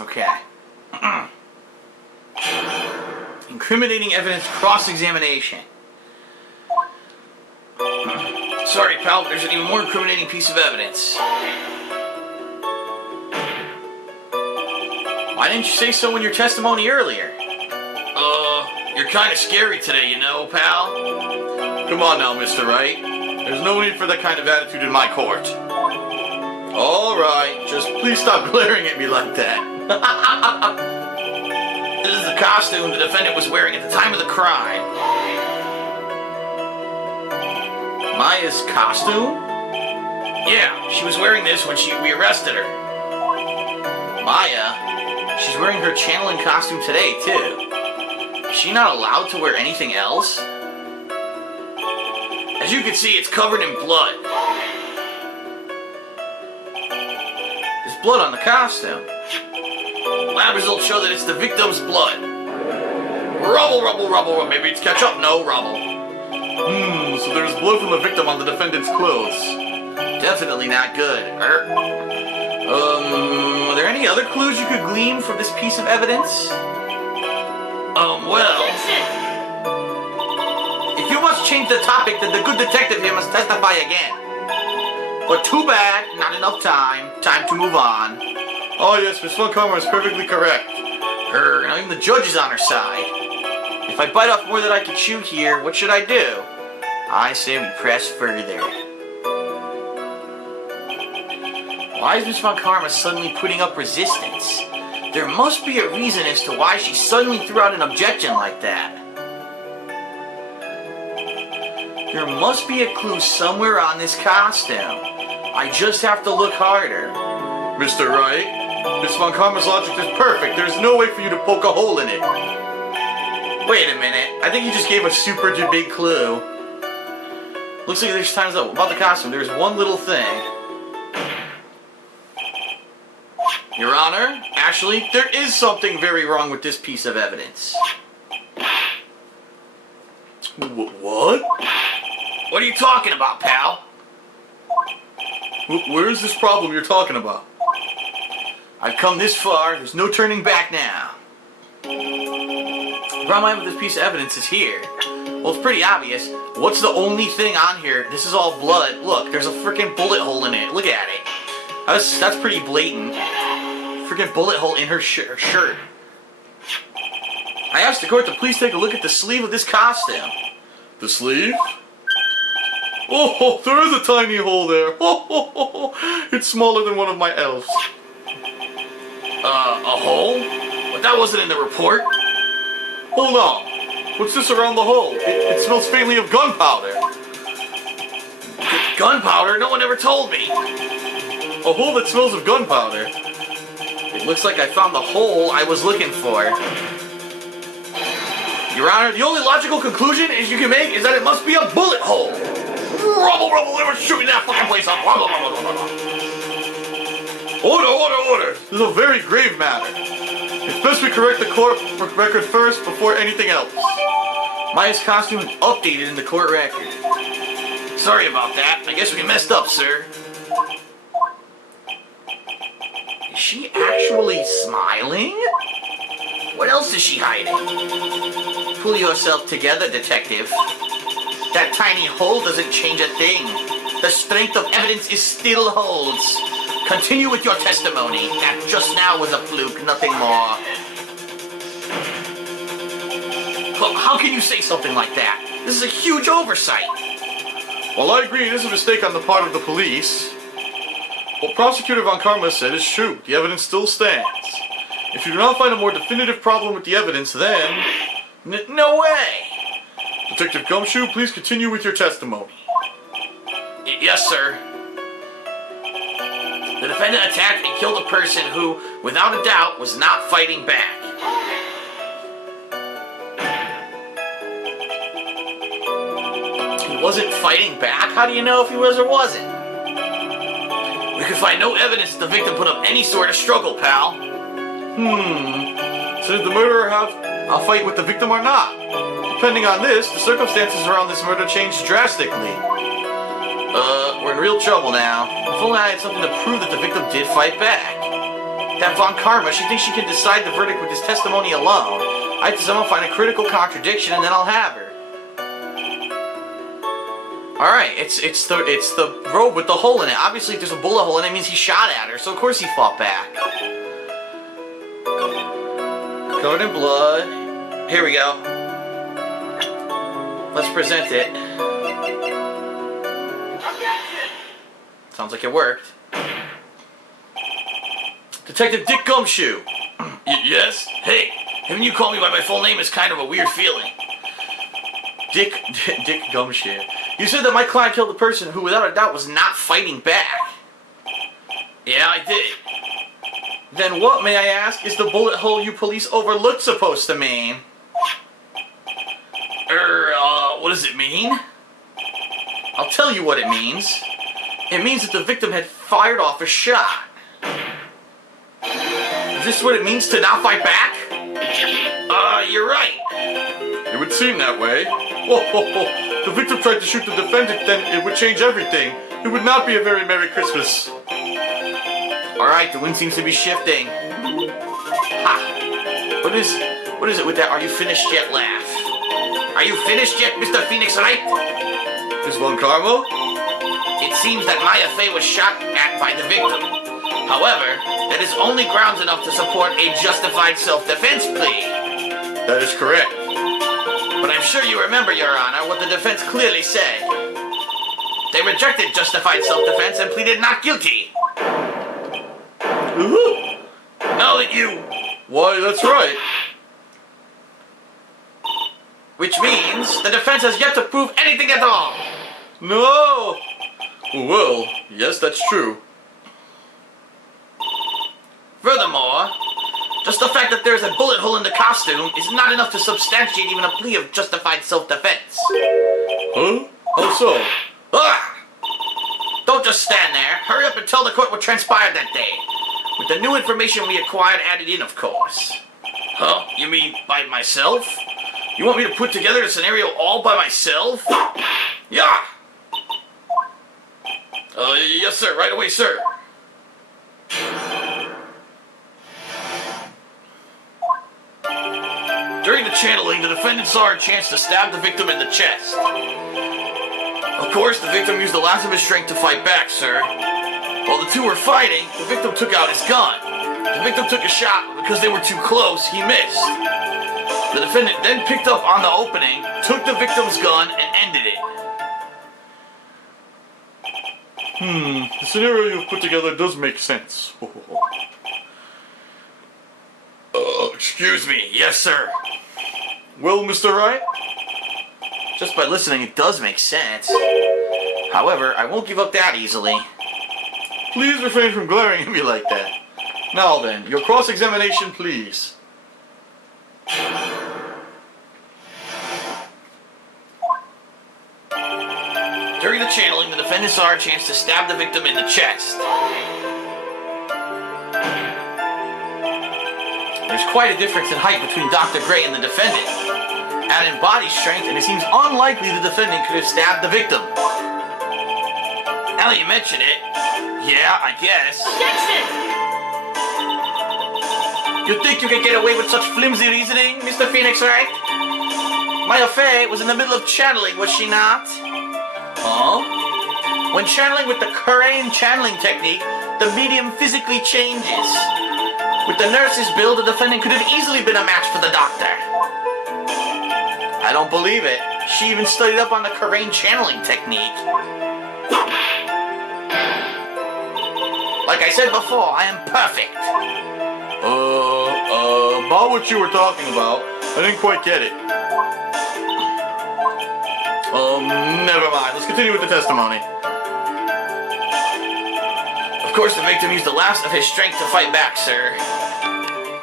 Okay. Incriminating evidence cross-examination. Sorry, pal, but there's an even more incriminating piece of evidence. Why didn't you say so in your testimony earlier? You're kind of scary today, you know, pal. Come on now, Mr. Wright. There's no need for that kind of attitude in my court. Alright, just please stop glaring at me like that. This is the costume the defendant was wearing at the time of the crime. Maya's costume? Yeah, she was wearing this when we arrested her. Maya? She's wearing her channeling costume today, too. Is she not allowed to wear anything else? As you can see, it's covered in blood. There's blood on the costume. Lab results show that it's the victim's blood. Rubble, rubble, rubble. Maybe it's ketchup? No, rubble. So there's blood from the victim on the defendant's clothes. Definitely not good. Are there any other clues you could glean from this piece of evidence? Well... If you must change the topic, then the good detective here must testify again. But too bad, not enough time. Time to move on. Oh yes, Miss Montgomery is perfectly correct. Now even the judge is on her side. If I bite off more than I can chew here, what should I do? I say we press further. Why is Miss Von Karma suddenly putting up resistance? There must be a reason as to why she suddenly threw out an objection like that. There must be a clue somewhere on this costume. I just have to look harder. Mr. Wright, Miss Von Karma's logic is perfect. There's no way for you to poke a hole in it. Wait a minute. I think you just gave a super big clue. Looks like there's times about the costume. There's one little thing. Your Honor, actually, there is something very wrong with this piece of evidence. What? What are you talking about, pal? Where is this problem you're talking about? I've come this far, there's no turning back now. The problem I have with this piece of evidence is here. Well, it's pretty obvious. What's the only thing on here? This is all blood. Look, there's a freaking bullet hole in it. Look at it. That's pretty blatant. Freaking bullet hole in her shirt. I asked the court to please take a look at the sleeve of this costume. The sleeve? Oh, there is a tiny hole there. Oh, it's smaller than one of my elves. A hole? But that wasn't in the report. Hold on. What's this around the hole? It smells faintly of gunpowder. Gunpowder? No one ever told me. A hole that smells of gunpowder. It looks like I found the hole I was looking for. Your Honor, the only logical conclusion you can make is that it must be a bullet hole. Rubble, rubble, they were shooting that fucking place up. Order, order, order. This is a very grave matter. It's best we correct the court record first before anything else. Maya's costume is updated in the court record. Sorry about that. I guess we messed up, sir. Is she actually smiling? What else is she hiding? Pull yourself together, detective. That tiny hole doesn't change a thing. The strength of evidence still holds. Continue with your testimony. That just now was a fluke, nothing more. How can you say something like that? This is a huge oversight. Well, I agree, it is a mistake on the part of the police. What Prosecutor Von Karma said is true. The evidence still stands. If you do not find a more definitive problem with the evidence, then... No way! Detective Gumshoe, please continue with your testimony. Yes, sir. The defendant attacked and killed a person who, without a doubt, was not fighting back. He wasn't fighting back? How do you know if he was or wasn't? We could find no evidence that the victim put up any sort of struggle, pal. So did the murderer have a fight with the victim or not? Depending on this, the circumstances around this murder changed drastically. We're in real trouble now. If only I had something to prove that the victim did fight back. that Von Karma, she thinks she can decide the verdict with his testimony alone. I have to somehow find a critical contradiction, and then I'll have her. Alright, it's the robe with the hole in it. Obviously, if there's a bullet hole in it, it means he shot at her, so of course he fought back. Covered in blood. Here we go. Let's present it. Sounds like it worked. Detective Dick Gumshoe. Yes? Hey, having you call me by my full name is kind of a weird feeling. Dick Gumshoe. You said that my client killed the person who, without a doubt, was not fighting back. Yeah, I did. Then what, may I ask, is the bullet hole you police overlooked supposed to mean? What does it mean? I'll tell you what it means. It means that the victim had fired off a shot. Is this what it means to not fight back? You're right. It would seem that way. If the victim tried to shoot the defendant, then it would change everything. It would not be a very Merry Christmas. Alright, the wind seems to be shifting. Ha! What is it with that "are you finished yet" laugh? Are you finished yet, Mr. Phoenix Wright? Miss Von Karma? It seems that Maya Fey was shot at by the victim. However, that is only grounds enough to support a justified self-defense plea. That is correct. But I'm sure you remember, Your Honor, what the defense clearly said. They rejected justified self-defense and pleaded not guilty. Ooh. Now that you... Why, that's right. Which means the defense has yet to prove anything at all. No! Well, yes, that's true. Furthermore, just the fact that there's a bullet hole in the costume is not enough to substantiate even a plea of justified self-defense. Huh? How so? Ah! Don't just stand there. Hurry up and tell the court what transpired that day. With the new information we acquired added in, of course. Huh? You mean by myself? You want me to put together a scenario all by myself? Yeah! Yes, sir. Right away, sir. During the channeling, the defendant saw a chance to stab the victim in the chest. Of course, the victim used the last of his strength to fight back, sir. While the two were fighting, the victim took out his gun. The victim took a shot, but because they were too close, he missed. The defendant then picked up on the opening, took the victim's gun, and ended it. The scenario you've put together does make sense. Excuse me. Yes, sir. Well, Mr. Wright? Just by listening, it does make sense. However, I won't give up that easily. Please refrain from glaring at me like that. Now then, your cross-examination, please. During the channeling, the defendant saw a chance to stab the victim in the chest. There's quite a difference in height between Dr. Gray and the defendant. And in body strength, and it seems unlikely the defendant could have stabbed the victim. Now that you mention it, yeah, I guess. Objection! You think you can get away with such flimsy reasoning, Mr. Phoenix Wright? Maya Fey was in the middle of channeling, was she not? Huh? When channeling with the Karain channeling technique, the medium physically changes. With the nurse's build, the defendant could have easily been a match for the doctor. I don't believe it. She even studied up on the Karain channeling technique. Like I said before, I am perfect. About what you were talking about, I didn't quite get it. Never mind. Let's continue with the testimony. Of course, the victim used the last of his strength to fight back, sir.